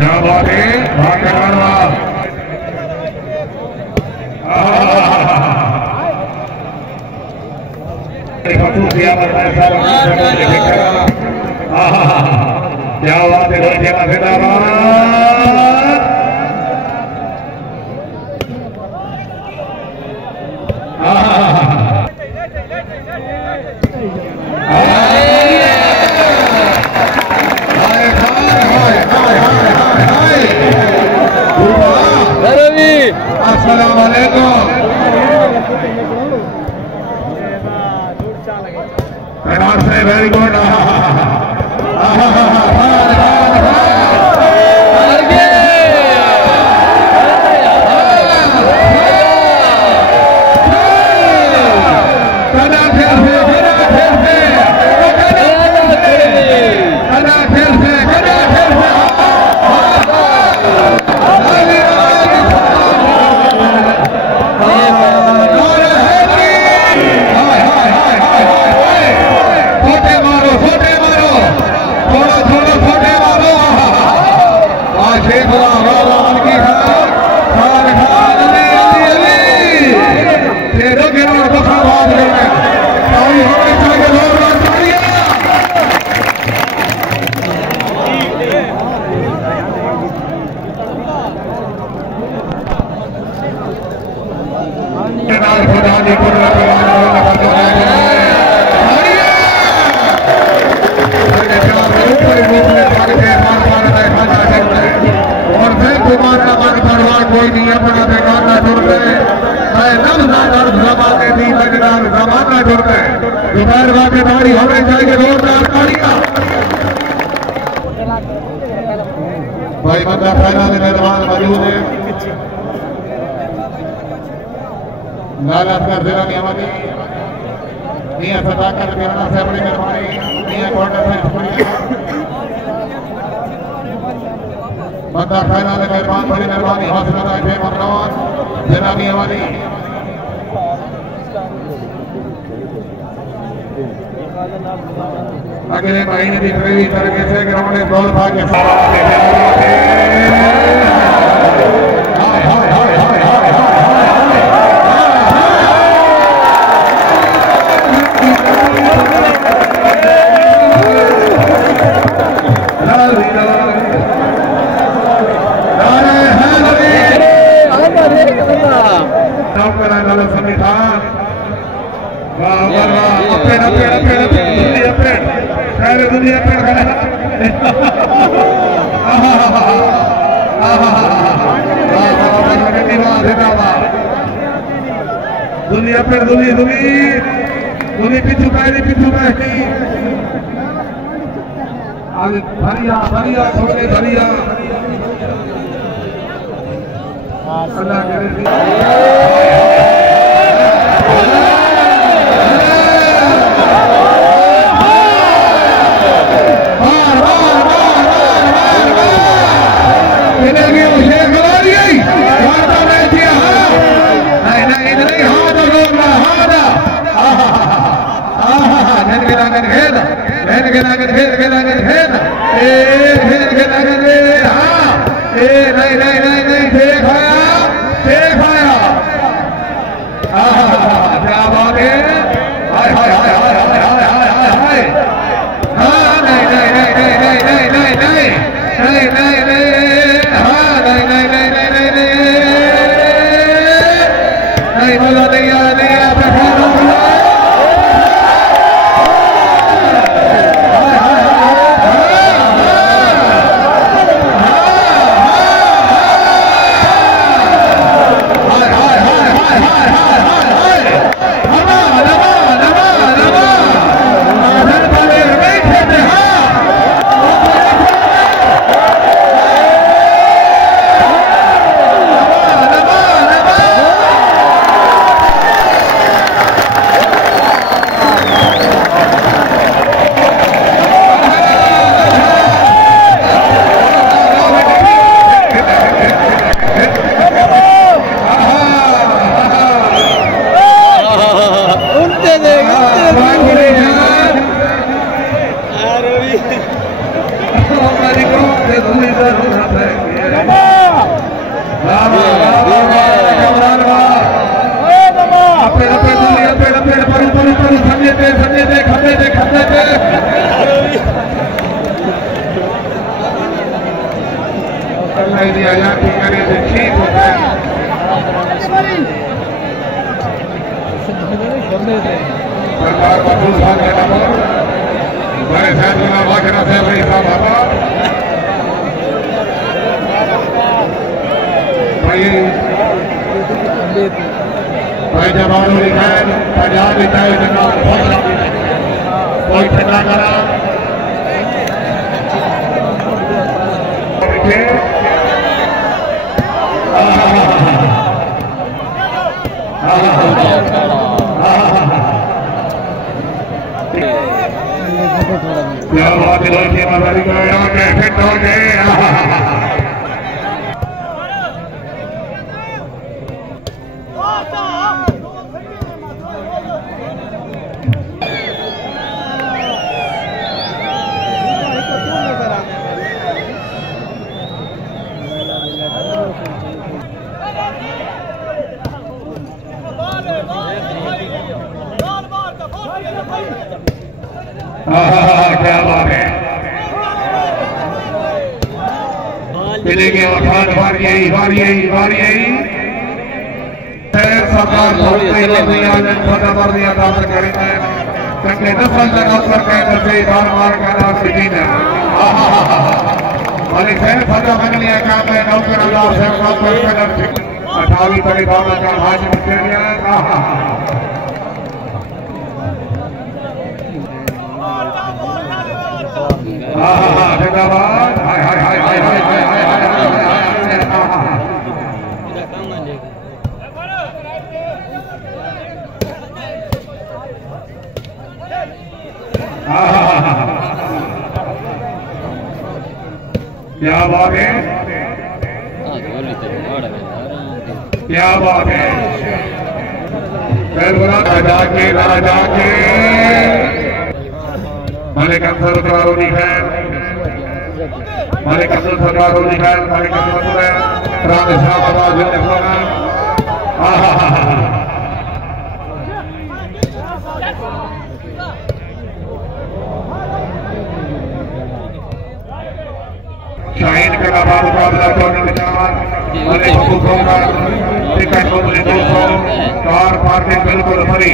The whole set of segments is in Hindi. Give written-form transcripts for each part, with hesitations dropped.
क्या बात है, भाग्य मानवा क्या बात है, अस्सलाम वालेकुम। Very good. कोई नहीं अपना बेकार ना जुड़ते, जमाना जुड़ते दोपहर वाके ताड़ी होने चाहिए, जोरदार ताड़ियां। भाई बंदा फैला में मेहमान मौजूद है, लाला असगर जिला नियामती मियां सदाकत बिराना से बड़ी मेहरबानी, मियां कोटा से बंदा फैला में मेहमान बड़ी मेहरबानी, हौसला रखे ममनून जिला नियामती। अगले महीने की प्रेमी तरीके से ग्राउंड में दौड़ भाग्य दुनिया पर दुनिया दुनिया पिछू बैठी आज भरिया भरिया छोड़े भरिया अल्लाह दिया जाती करे तो ठीक होता है। सरकार मजबूत भाग लेना बोल बड़े साहब का भागना से बड़ी साहब बाबा भाई जवानों लिखा है पंजाब लिखा है जनाब कोई ठंडा करा क्या बात है लोग हमारी गाड़ियों के फिट हो गए। क्या बात है मिलेंगे और बार यही सरकार दिया दाखिल करेंगे चंगे 10 साल तक अवसर कहकर से बार का नाम जीना मालिक साहब फटा बन लिया काम है नौकर आधार से 28 तारीख का हाजिर ऑस्ट्रेलिया जिंदाबाद हाय हाय हाय हाय हाय हाय हाय हाय क्या बात है क्या बात है राजा के मालिक अफसर सरकारों की है मालिक अफसर सरकारों की है मालिक अफसर है रामशाबाद शाहीन का नाबाद मुकाबला टूर्नामेंट मालिक हुकूकों का टिकट मुझे 200 कार पार्किंग बिल्कुल फ्री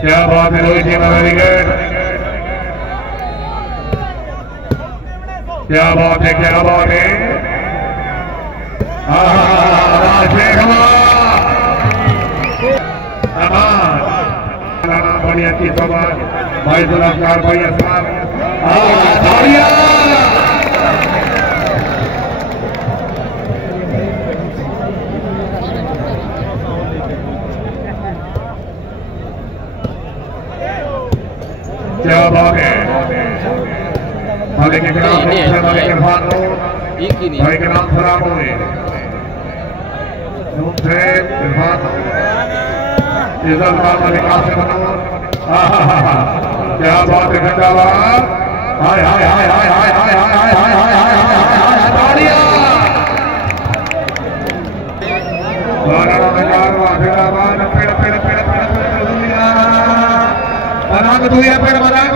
क्या बात है रोहित जी वेरी गुड क्या बात है बढ़िया की सभा भाई जुलाकार भाई असलाम क्या बात है मालिक के नाम मालिक इरफान भाई के नाम सलाम हुए इरफान इज्जत मालिक से बनो क्या बात है जिंदाबाद हाय हाय हाय हाय हाय हाय हाय हाय हाय हाय हाय तालियां जिंदाबाद पेड़ पेड़ पेड़ मनाक दुनिया पेड़ मनाक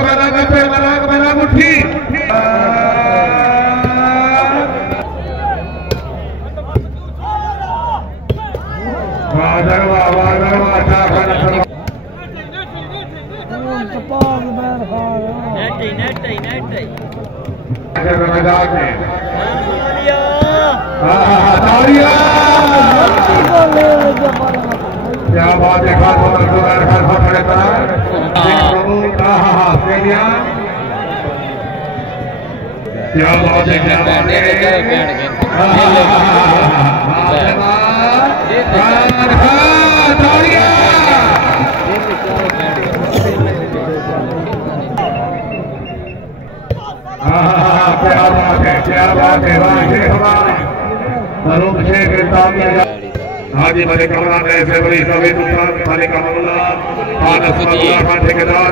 उठी क्या बात है क्या बात है हाजी मलिक कमरान ऐसे बड़ी सभी तुल्तान मलिक कमरुल्लाह खान असमदुल्लाह खान ठेकेदार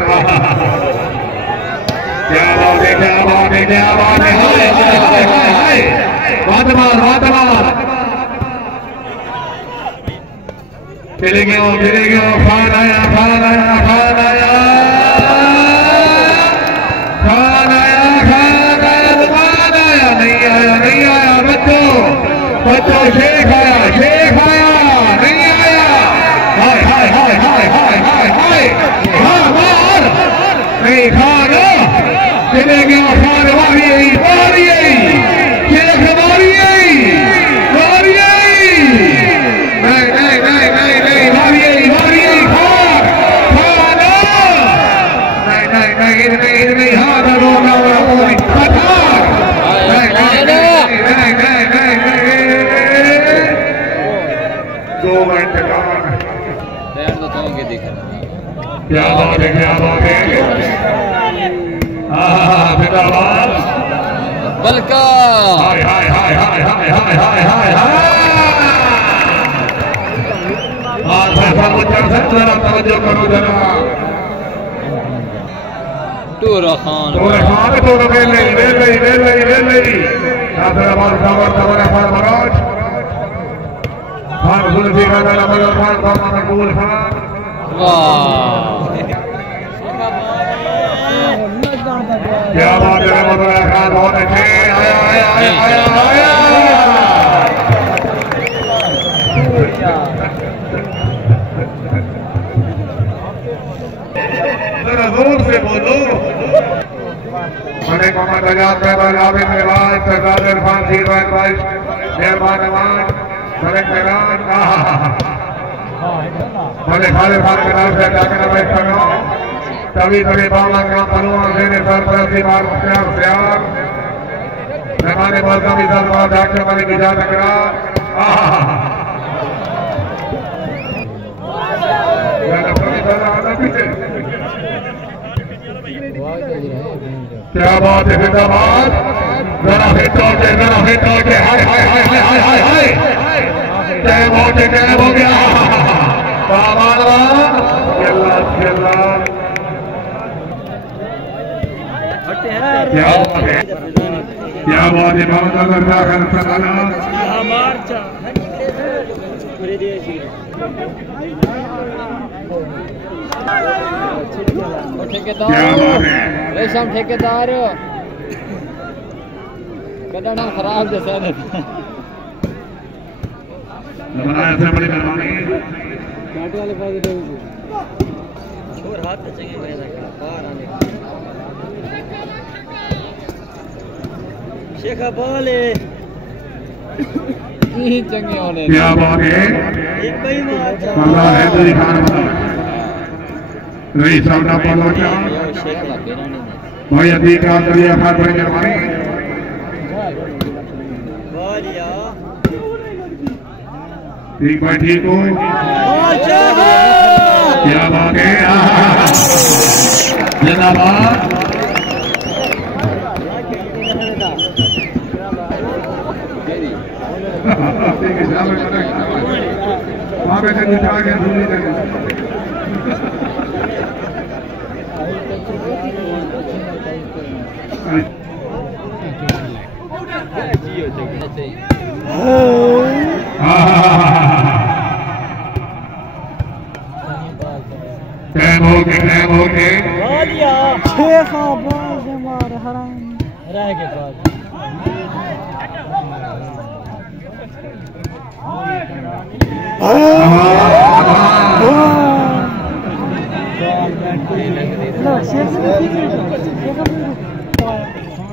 क्या बात है क्या बात है क्या बात है हाय हाय हाय हाय वादमार वादमार चले गए खान आया खान आया खान आया खान आया खान आया खान आया नहीं आया बच्चों शेख आया नहीं आया हाय हाय हाय हाय हाय हाय हाय हाँ मार नहीं खान चले गया खान मारिए शेख मारिए मारिए खान नहीं हाथ दो मिनट का क्या बात है जिंदाबाद बलका हाय हाय हाय हाय हाय हाय हाय हाय जरा तवज्जो करो जरा टूर खान तो ले नासिराबाद खबर खान मराज खान जुल्फी खान मकबूल खान क्या बात है रहमतुल्लाह खान बहुत अच्छे आया जरा जोर से बोलो मलिक मोहम्मद आजाद मेहमान आबिद मेहमान सरदार इरफान सीरवान भाई मेहमान अमान मलिक मेहमान मलिक खालिद खान के नाम से जाकर मैं कर तभी बाबा का पनुआ देने सरपरस्ती मार मुख्तियार मेहमान मौसम इजाजत डॉक्टर मलिक इजाजत करा क्या बात है जिंदाबाद जरा हिट होके हाय हाय हाय हाय हाय हाय हाय टाइम हो गया क्या बात है रेशम ठेकेदार कड़ा खराब जैसा बड़ी मेहरबानी छोर हाथ शेख बोले चंगे होने क्या बात है अल्लाह है तेरी खान नहीं सामना पालो क्या भाई अधिक काम करिए खान बड़ी मेहरबानी ठीक भाई ठीक हो क्या बात है जिंदाबाद वहाँ पे दिखा के धूली टाइम हो गए के बाद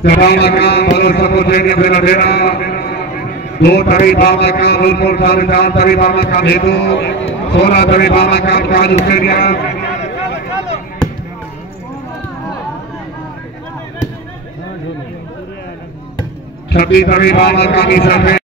बाबा का बलोर सपोर्ट देने देना देना 2 तारीख बाबा का बिल्कुल 4.5 तारीख बाबा का भेदो 16 तारीख बाबा का काजू स्टेडियम 26 तारीख बाबा का